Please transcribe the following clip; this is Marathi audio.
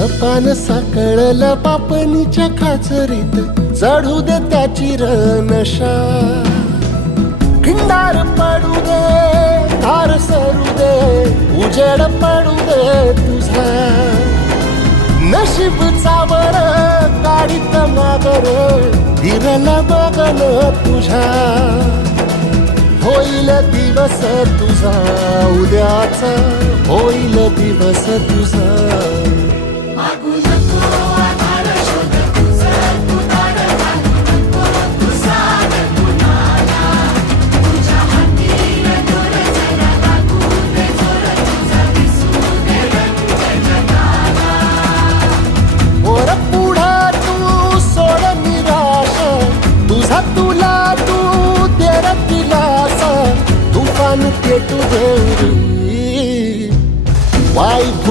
पान साकळलं पापणीच्या खाचरीत, चढू दे त्याची नशा. खिंडार पडू दे, धार सरू दे, उजेड पडू दे तुझा. नशीब चावर काढीत मागर, फिरला बघन तुझ्या. होईल दिवस तुझा उद्याचा, होईल दिवस तुझा. मागू नको